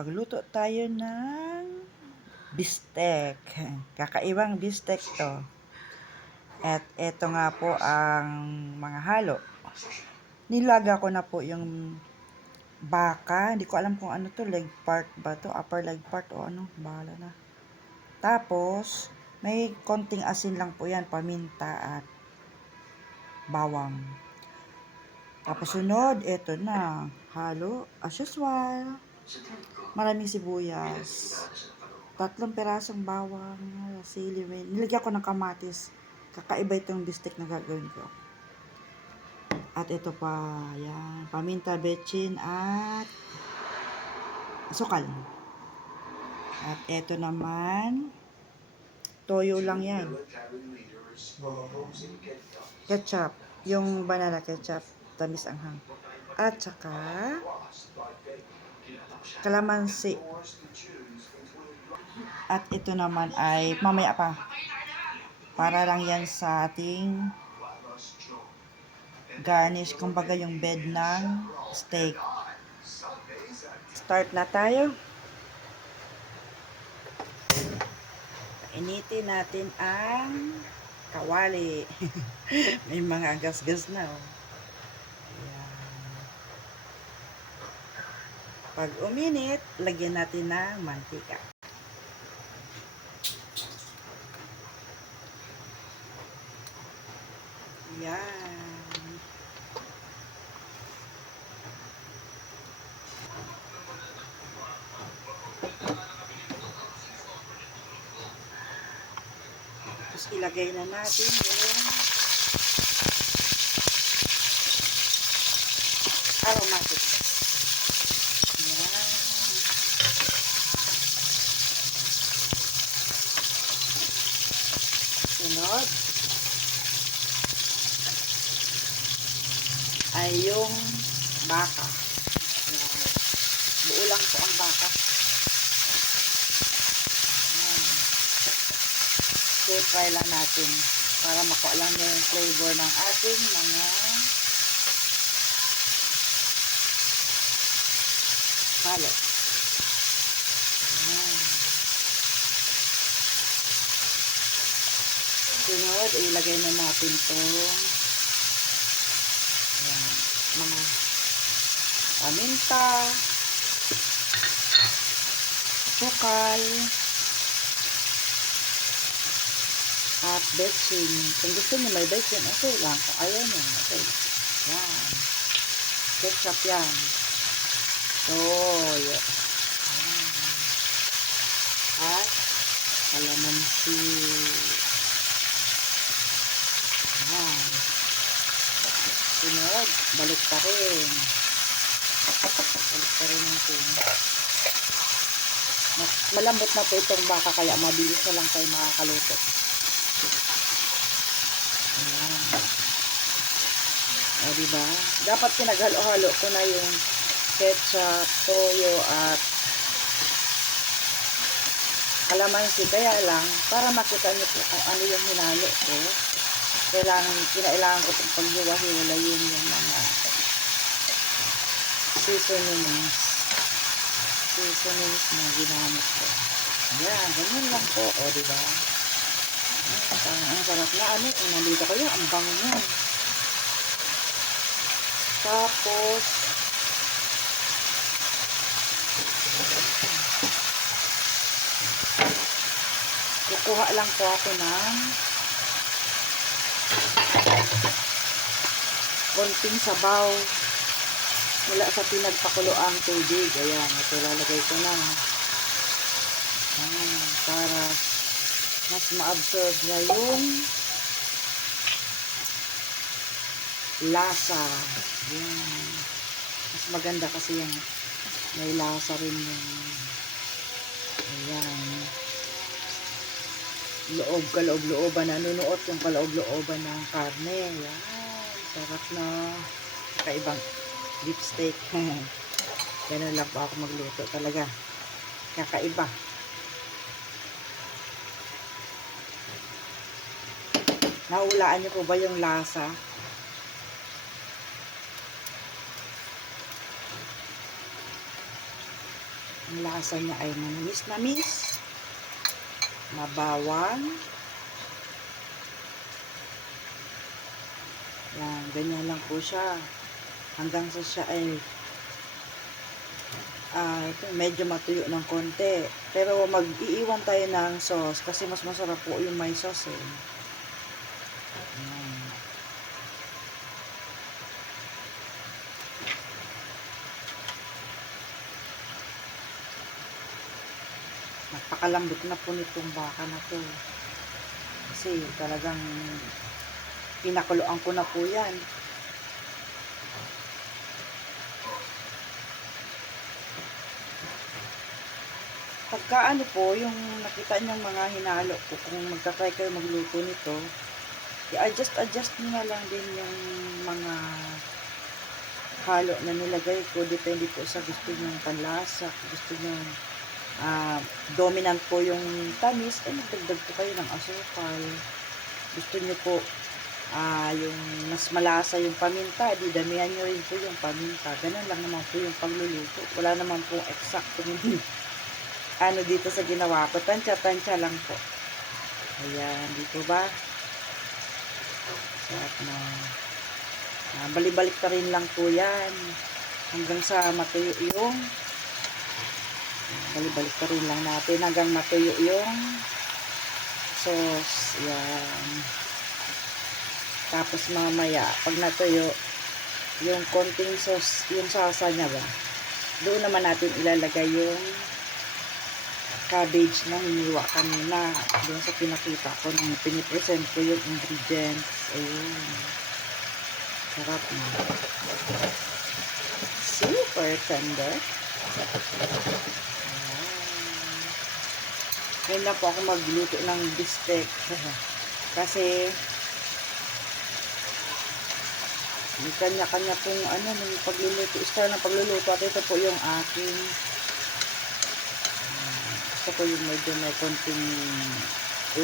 Pagluto tayo ng bistek. Kakaibang bistek to. At eto nga po ang mga halo. Nilaga ko na po yung baka. Hindi ko alam kung ano to, leg part ba to, upper leg part o ano, bahala na. Tapos, may konting asin lang po yan, paminta at bawang. Tapos sunod, eto na, halo, as usual. Maraming sibuyas. 3 pirasong bawang, sili, nilagyan ko ng kamatis. Kakaiba itong bistek na gagawin ko. At ito pa, yan, paminta, betchin, at sukal. At ito naman, toyo lang yan. Ketchup, yung banana ketchup, tamis anghang. At saka, kalamansi. At ito naman ay mamaya pa. Para lang yan sa ating garnish, kumbaga yung bed ng steak. Start na tayo. Initin natin ang kawali. May mga gas-gas na. Oh. Ayan. Pag uminit, lagyan natin ng mantika. Ayan. Tapos ilagay na natin yung aromatic. Ayan. Sunod ay yung baka. Ayan. Buo lang po ang baka. Fry lang natin para makuha lang yung flavor ng ating mga salad. Sunod, ilagay na natin itong mga paminta, sukal, at betchin. Kung gusto niyo may betchin, okay lang. Kung ayaw niyo, okay. Yan. Ketchup yan. Toyo. At kalamansi. Yan. Sunod, balik pa rin. Balik pa rin natin. Malambot na po itong baka, kaya mabilis na lang tayo makakaluto. Ayan. O, diba? Dapat pinaghalo-halo ko na yung ketchup, toyo, at kalamansi. Kaya lang, para makita nyo po kung ano yung hinalo ko, kinailangan ko itong paghiwa-hiwalayin yung mga seasonings na ginamit ko. Ayan, ganyan lang po. O, diba? Ang sarap na ano, kung nandito kayo, ang bango yan. Tapos, kukuha lang po ako ng konting sabaw mula sa pinagpakuloang tubig. Ayan, ito lalagay ko na. Ayan, para mas ma-absorb na yung lasa. Ayan. Mas maganda kasi yung may lasa rin yung ayan. Kaloob-looban, nanunuot yung kaloob-looban ng karne. Ayan. Sarap na kakaibang beef steak. Ganun lang po ako magluto talaga. Kakaiba. Nahulaan niyo po ba yung lasa? Ang lasa niya ay manamis-namis, mabawang. Yan, ganyan lang po siya. Hanggang sa siya ay ito, medyo matuyo ng konti. Pero mag-iiwan tayo ng sauce kasi mas masarap po yung may sauce eh. Ayan. Napakalambot na po nitong baka na to. Kasi talagang pinakuluan ko na po yan. Pagka ano po, yung nakita niyong mga hinalo ko, kung magta-try kayo magluto nito, i-adjust nyo na lang din yung mga halo na nilagay ko. Depende po sa gusto nyong panlasa. Gusto nyo dominant po yung tamis, ay magdagdag po kayo ng asukal. Gusto nyo po yung mas malasa yung paminta, di damihan nyo rin po yung paminta. Ganun lang naman po yung pagluluto. Wala naman po exact ano dito sa ginawa ko. Tansya-tansya lang po. Ayan, dito ba? Sarap na. Balik-balik pa rin lang po yan. Hanggang sa matuyo yung balik-balik pa rin lang natin hanggang matuyo yung sauce. Yan. Tapos mamaya, pag natuyo, yung konting sauce, yung salsa niya ba, doon naman natin ilalagay yung cabbage na hiniwa kanina. Doon sa pinakita ko nung pinipresent ko yung ingredients. Ayun. Sarap na. Super tender. Ngayon lang po ako magluto ng bistek. Kasi may kanya-kanya pong ng pagluluto. Style ng pagluluto. At ito po yung aking gusto ko yung medyo may konting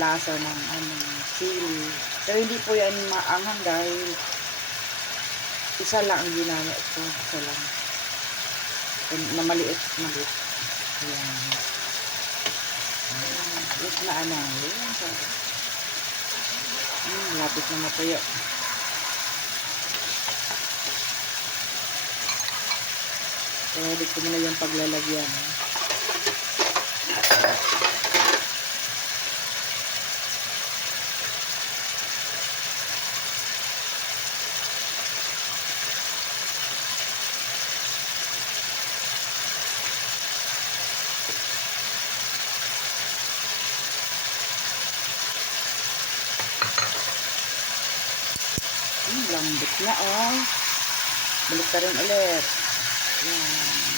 lasa ng sili. Pero hindi po yan maanghang dahil isa lang ang ginamit ko. Isa lang. Na maliit. Ayan. Yes na lapit na matuyo. Ready ko muna yung paglalagyan. Lambot na balik ka rin ulit. Yan.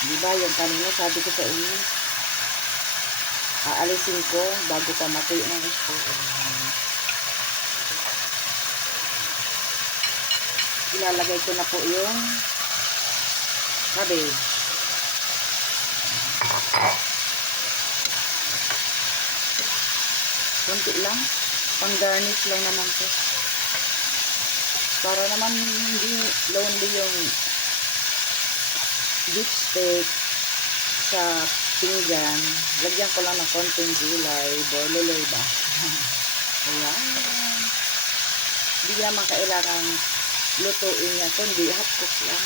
Diba yung kanina sabi ko sa inyo, aalisin ko bago pa matuyo ng gusto. Ilalagay ko na po yung cabbage. Kunti lang, pang garnish lang naman to. Para naman hindi lonely yung beef steak sa pinggan. Lagyan ko lang ng konting gulay, borloloy ba? Ayan. Hindi naman kailangan lutuin niya, kundi hot cook lang.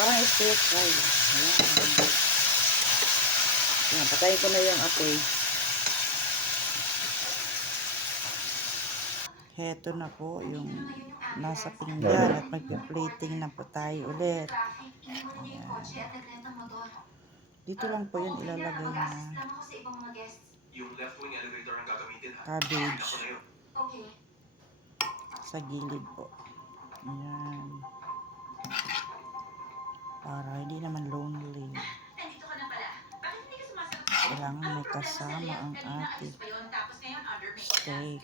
Parang stir fry. Ayan. Ayan, patayin ko na yung apoy. Heto na po yung nasa pinggan at magpi-plating na po tayo ulit. Ayan. Dito lang po yun ilalagay na cabbage sa gilid po. Ayan. Para hindi naman lonely. Kailangan may kasama ang ating steak.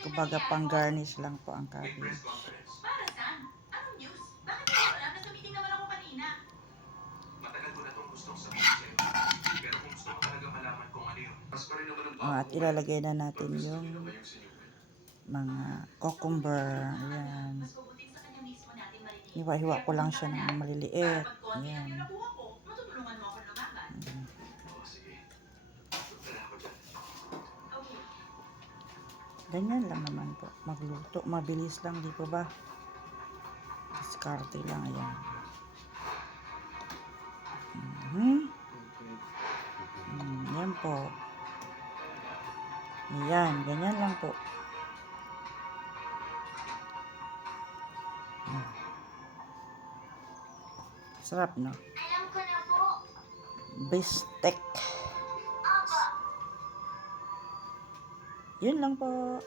Kumbaga pang garnish lang po ang cabbage. At ilalagay na natin yung mga cucumber. Ayan. Hiwa-hiwa ko lang siya ng maliliit. Ayan. Ganyan lang naman po. Magluto. Mabilis lang, di po ba? Diskarte lang. Ayan. Yan po. Ayan. Ganyan lang po. Sarap, no? Alam ko na po. Bistec. Opo. Yun lang po.